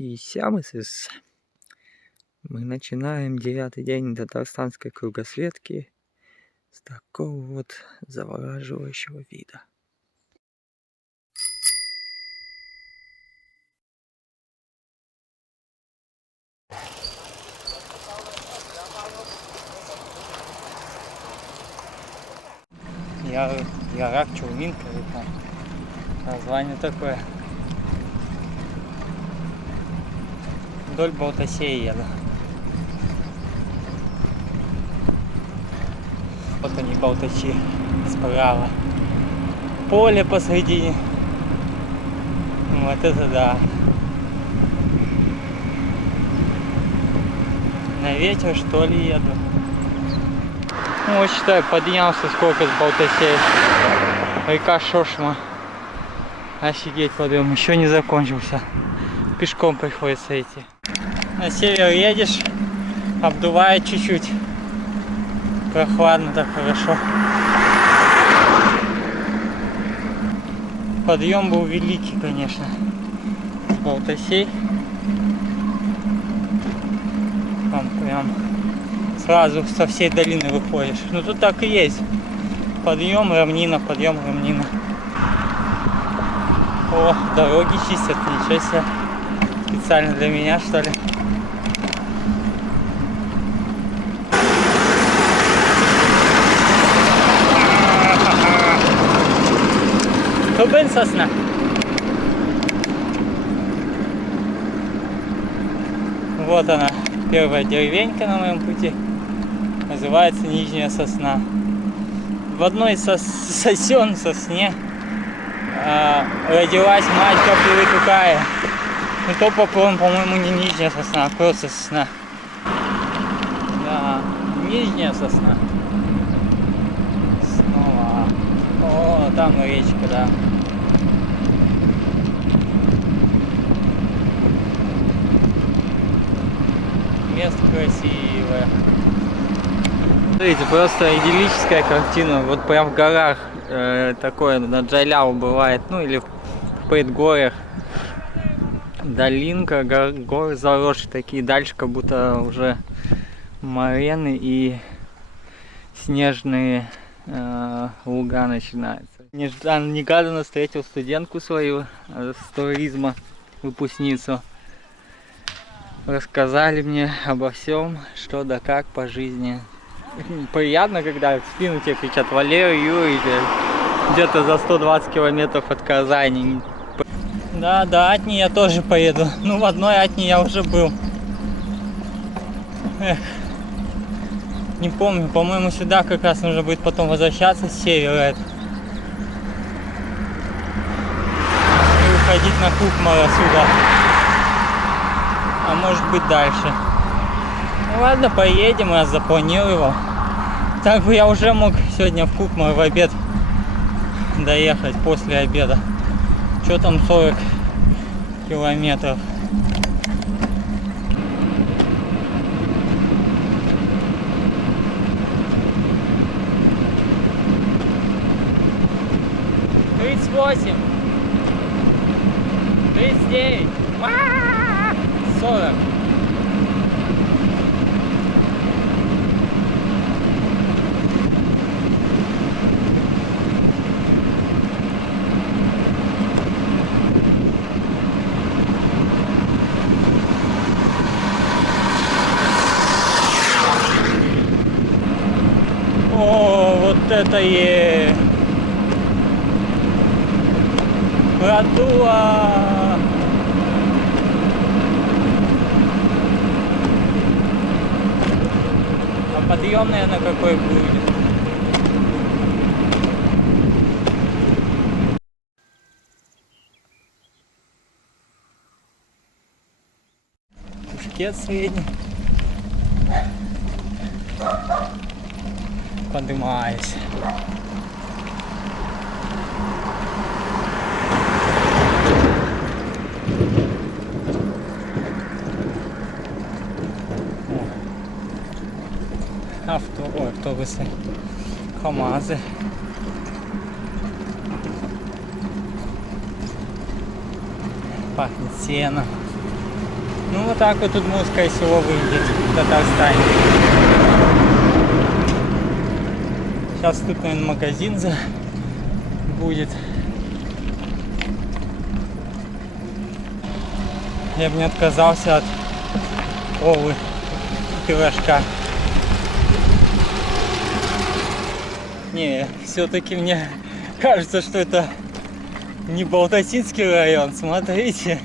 И сямысыс. Мы начинаем 9-й день татарстанской кругосветки с такого вот завораживающего вида. Ярак, Чурминка, название такое. Вдоль Балтасея еду. Вот они, Балтачи, справа. Поле посредине. Вот это да. На ветер, что ли, еду. Ну, вот считай, поднялся сколько с Балтасея. Река Шошма. Офигеть, подъем еще не закончился. Пешком приходится идти. На север едешь, обдувает чуть-чуть. Прохладно, так хорошо. Подъем был великий, конечно. Балтасей. Там прям сразу со всей долины выходишь. Ну тут так и есть. Подъем, равнина, подъем, равнина. О, дороги чистят, ничего себе. Специально для меня, что ли. Тубын сосна. Вот она, первая деревенька на моем пути. Называется Нижняя Сосна. В одной из сосне родилась мать Капли-Тукая. И то, по-моему, не Нижняя Сосна, а просто Сосна. Да, Нижняя Сосна. Снова. О, там речка, да. Место красивое. Смотрите, просто идиллическая картина. Вот прям в горах такое на Джайляу бывает, ну или в предгорьях. Долинка, горы заросшие такие, дальше как будто уже морены и снежные луга начинаются. Негаданно встретил студентку свою с туризма, выпускницу. Рассказали мне обо всем, что да как по жизни. Приятно, когда в спину тебе кричат: Валерий Юрьевич, где-то за 120 километров от Казани. Да, до Атни я тоже поеду. Ну, в одной Атни я уже был. Эх. Не помню, по-моему, сюда как раз нужно будет потом возвращаться с севера. И уходить на Кукмара сюда. А может быть дальше. Ну ладно, поедем, я запланировал. Так бы я уже мог сегодня в Кукмар в обед доехать после обеда. Что там 40 километров? Тридцать 39, 40. О, вот это продуло. А подъем, наверное, какой будет. Пушкет средний. Поднимаюсь. Автобусы, КамАЗы. Пахнет сено. Ну вот так вот Удмуртское село выглядит в Татарстане. Сейчас тут, наверное, магазин будет. Я бы не отказался от колы, пирожка. Не, все-таки мне кажется, что это не Балтасинский район. Смотрите,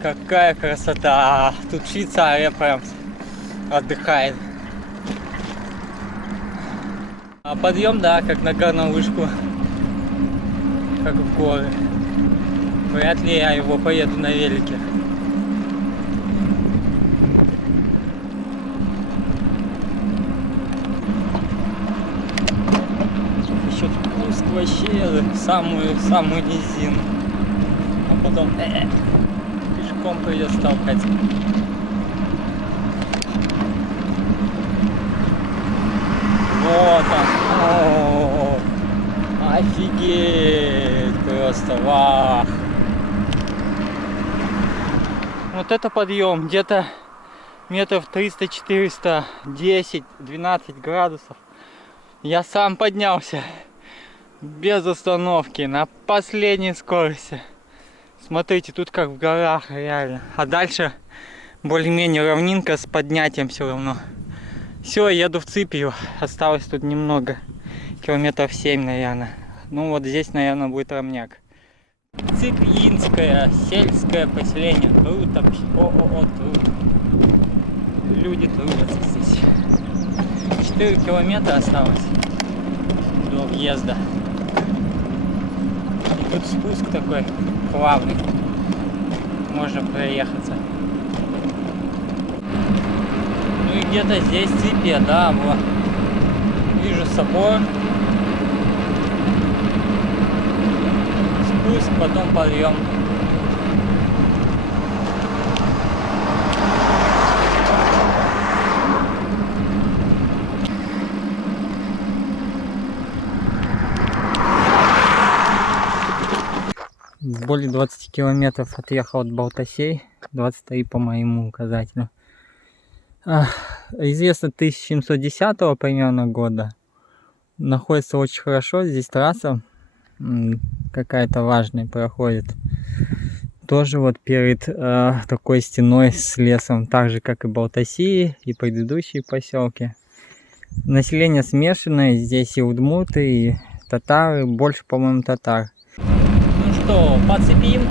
какая красота. Тут Швейцария прям отдыхает. А подъем, да, как на горнолыжку, как в горы. Вряд ли я его поеду на велике. Еще спуск вообще самую низину. А потом пешком придется толкать. Вот он. О, офигеть, просто вах. Вот это подъем, где-то метров 300-400, 10-12 градусов. Я сам поднялся без остановки, на последней скорости. Смотрите, тут как в горах реально. А дальше более-менее равнинка с поднятием все равно. Все, еду в Ципию. Осталось тут немного. Километров 7, наверное. Ну вот здесь, наверное, будет равняк. Ципьинское сельское поселение. Круто. О, круто. Люди трудятся здесь. 4 километра осталось до въезда. И тут спуск такой плавный. Можно проехаться. Ну и где-то здесь Ципия, да, вот. Вижу собор. Спуск, потом подъем. Более 20 километров отъехал от Балтасей. 23 по моему указателю. Известно 1710 примерно года. Находится очень хорошо. Здесь трасса какая-то важная проходит. Тоже вот перед такой стеной с лесом. Так же как и Балтасии, и предыдущие поселки. Население смешанное. Здесь и удмурты, и татары. Больше, по-моему, татар. Ну что, подцепим.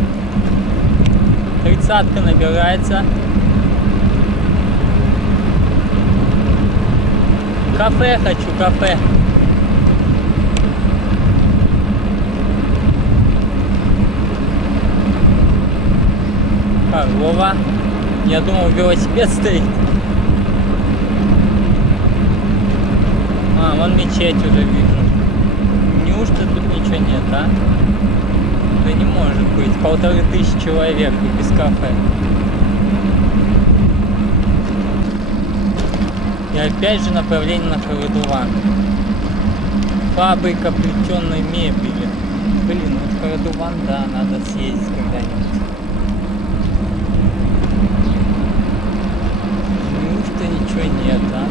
30-ка набирается. Кафе хочу, кафе. Корова. Я думал, велосипед стоит. А, вон мечеть уже вижу. Неужто тут ничего нет, а? Да не может быть. 1500 человек и без кафе. И опять же направление на Карадуван. Фабрика плетеной мебели. Блин, вот Карадуван, да, надо съездить когда-нибудь. Неужто ничего нет, а?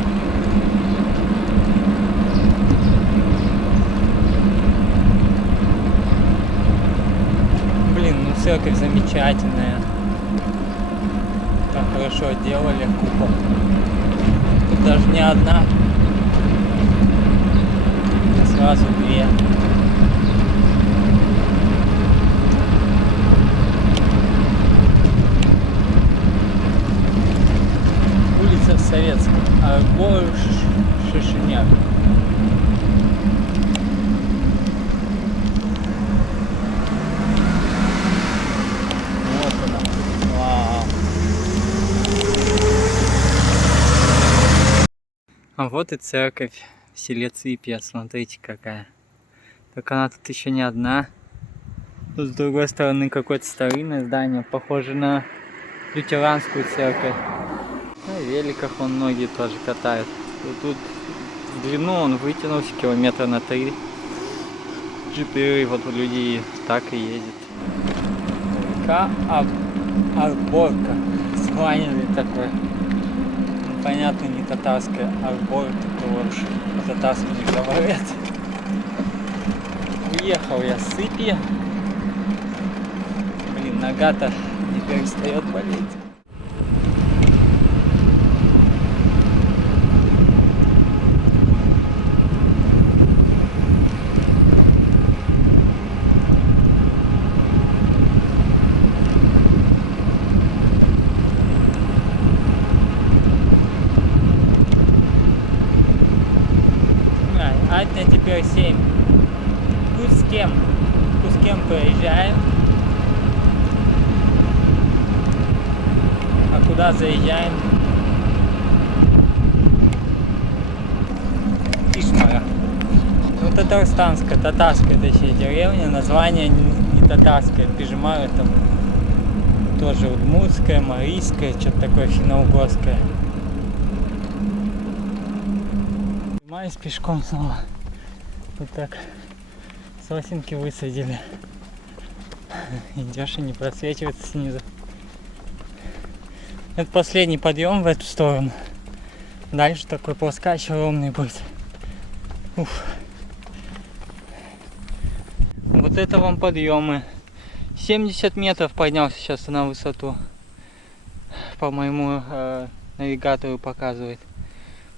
Блин, ну церковь замечательная. Там хорошо делали купол. Тут даже не одна, а сразу две. Улица Советская, а город Шишиняк. Вот она. Вау. А вот и церковь в селе Ципия, смотрите какая. Так она тут еще не одна. Тут с другой стороны какое-то старинное здание, похоже на лютеранскую церковь. На великах вон многие тоже катают. Тут в длину он вытянулся километра на 3. 4, вот люди так и ездят. Река Арборка. Склонили такой. Понятно, не татарская арборка, такого уж по-татарски не говорят. Уехал я с Сыпи. Блин, нога-то не перестает болеть. Атня теперь 7. Кускем проезжаем. А куда заезжаем? Ишмара. Ну, татарская точнее деревня. Название не татарское. Пижмара там тоже удмуртское, марийское, что-то такое финно-угорское. Занимаюсь пешком снова. Вот так сосенки высадили. Идешь и не просвечивается снизу. Это последний подъем в эту сторону. Дальше такой плоскач ровный будет. Уф. Вот это вам подъемы. 70 метров поднялся сейчас на высоту. По моему навигатору показывает.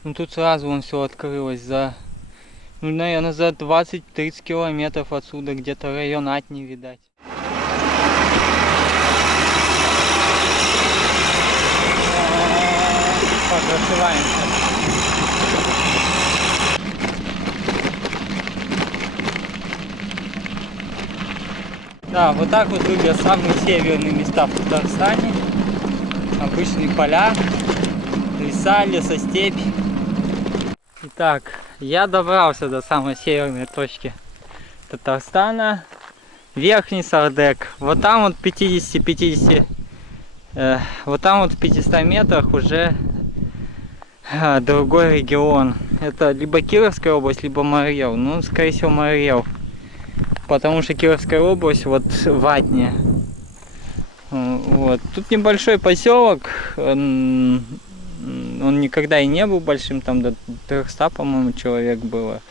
Ну тут сразу он все открылось за, ну, наверное, за 20-30 километров отсюда, где-то район Атни видать. Прошиваемся. Да, вот так вот выглядят самые северные места в Татарстане. Обычные поля, леса, лесостепь. Итак, я добрался до самой северной точки Татарстана. Верхний Сардек. Вот там вот вот там вот в 500 метрах уже другой регион. Это либо Кировская область, либо Марьев. Ну, скорее всего, Марьев. Потому что Кировская область вот в Атне. Вот. Тут небольшой поселок. Он никогда и не был большим. Там до 300, по-моему, человек было.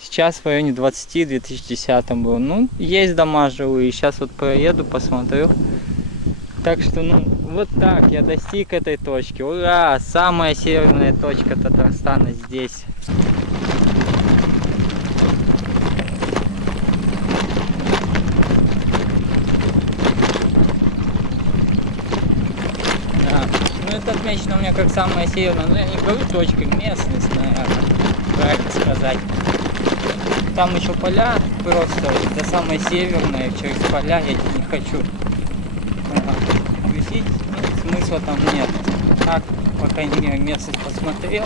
Сейчас в районе 20 в 2010 было. Ну, есть дома жилые. Сейчас вот проеду, посмотрю. Так что, ну, вот так я достиг этой точки. Ура! Самая северная точка Татарстана здесь. Да. Ну, это отмечено у меня как самая северная. Ну, я не говорю точка, местность, наверное, правильно сказать. Там еще поля просто. Это самая северная. Через поля я не хочу. Висеть, ну, смысла там нет. Так, по крайней мере, местность посмотрел.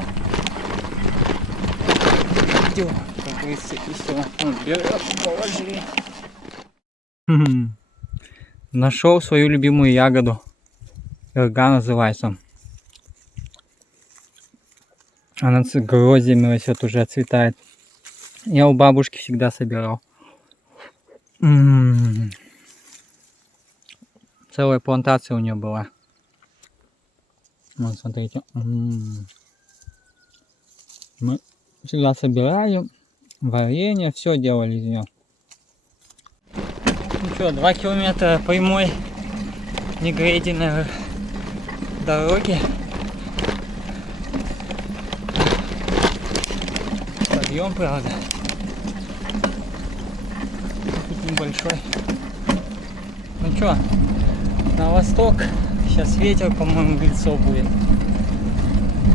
Идем, как говорится, и все. Ну, берем, положили. Нашел свою любимую ягоду. Эрга называется. Она с гроздьями вот уже отцветает. Я у бабушки всегда собирал. Целая плантация у нее была. Вот, смотрите. Мы всегда собирали. Варенье, все делали из нее. Ну что, 2 километра прямой негрейденной дороги. Подъем, правда. Тут небольшой. Ну что, на восток. Сейчас ветер, по-моему, в лицо будет.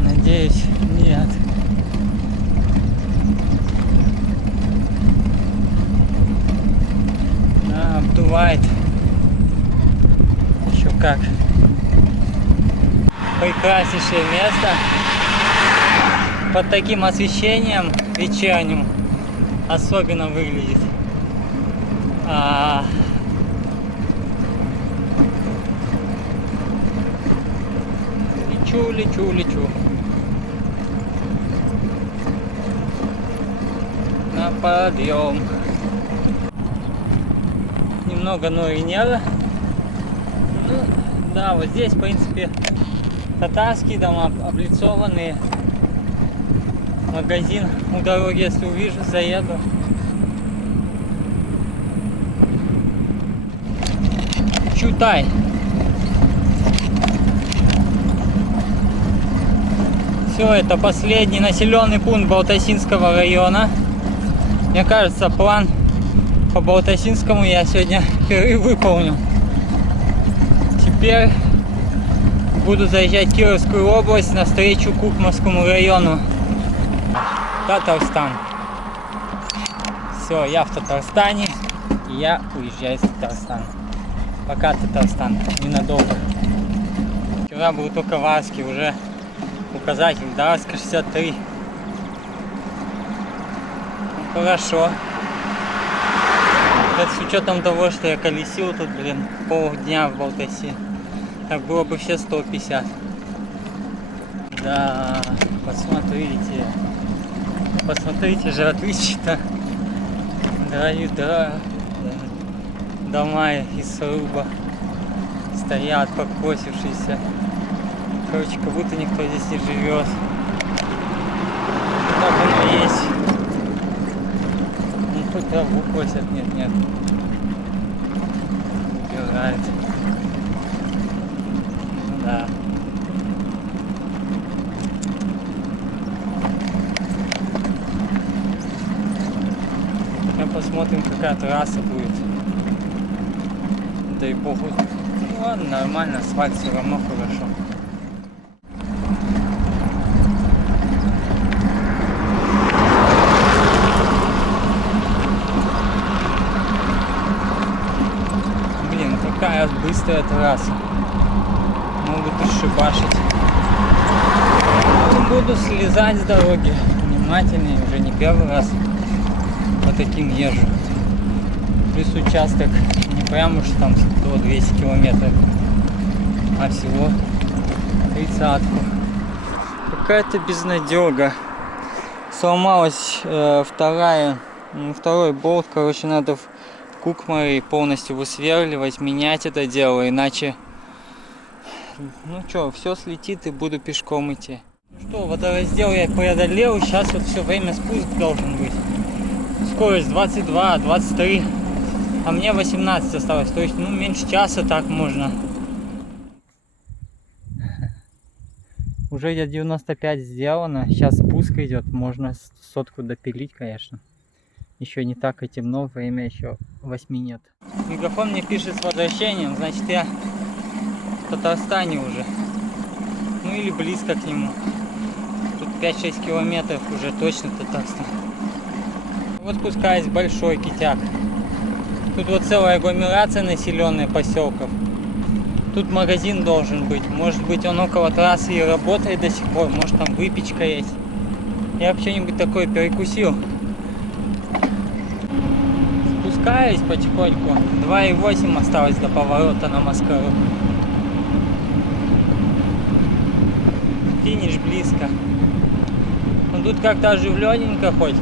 Надеюсь, нет. Да, обдувает. Еще как. Прекраснейшее место. Под таким освещением вечерним особенно выглядит. Лечу. На подъем. Немного ноги нервы. Ну, Да, вот здесь, в принципе, татарские дома облицованные. Магазин у дороги, если увижу, заеду. Чутай. Все, это последний населенный пункт Балтасинского района. Мне кажется, план по Балтасинскому я сегодня впервые выполнил. Теперь буду заезжать в Кировскую область навстречу Кукмарскому району. Татарстан. Все, я в Татарстане, и я уезжаю из Татарстана. Пока, Татарстан, ненадолго. Вчера был только в Арске, уже указатель до Арска 63. Ну, хорошо. Это с учетом того, что я колесил тут, блин, полдня в Балтасе. Так было бы все 150. Да, посмотрите. Посмотрите же, отлично. Да, дома из сруба стоят, покосившиеся. Короче, как будто никто здесь не живет. Так оно есть. Ну, хоть траву косят, нет. Убирает. Ну да. Посмотрим, какая трасса будет. Дай богу. Ну ладно, нормально, асфальт все равно хорошо. Блин, какая быстрая трасса. Могут ошибашить. Буду слезать с дороги внимательнее, уже не первый раз по таким езжу. Плюс участок не прям уж там 100-200 километров, а всего 30-ку. Какая-то безнадега. Сломалась второй болт. Короче, надо в Кукмаре полностью высверливать, менять это дело, иначе, ну что, все слетит и буду пешком идти. Ну что, водораздел я преодолел, сейчас вот все время спуск должен быть. Скорость 22, 23, а мне 18 осталось, то есть, ну, меньше часа так можно. Уже где 95 сделано, сейчас спуск идет, можно сотку допилить, конечно. Еще не так и темно, время еще 8 нет. Мегафон мне пишет с возвращением, значит, я в Татарстане уже, ну или близко к нему. Тут 5-6 километров уже точно Татарстан. Вот спускаюсь в Большой Китяк. Тут вот целая агломерация населенная поселков. Тут магазин должен быть. Может быть, он около трассы и работает до сих пор. Может, там выпечка есть. Я бы что-нибудь такое перекусил. Спускаюсь потихоньку. 2,8 осталось до поворота на Маскару. Финиш близко. Но тут как-то оживленненько хоть.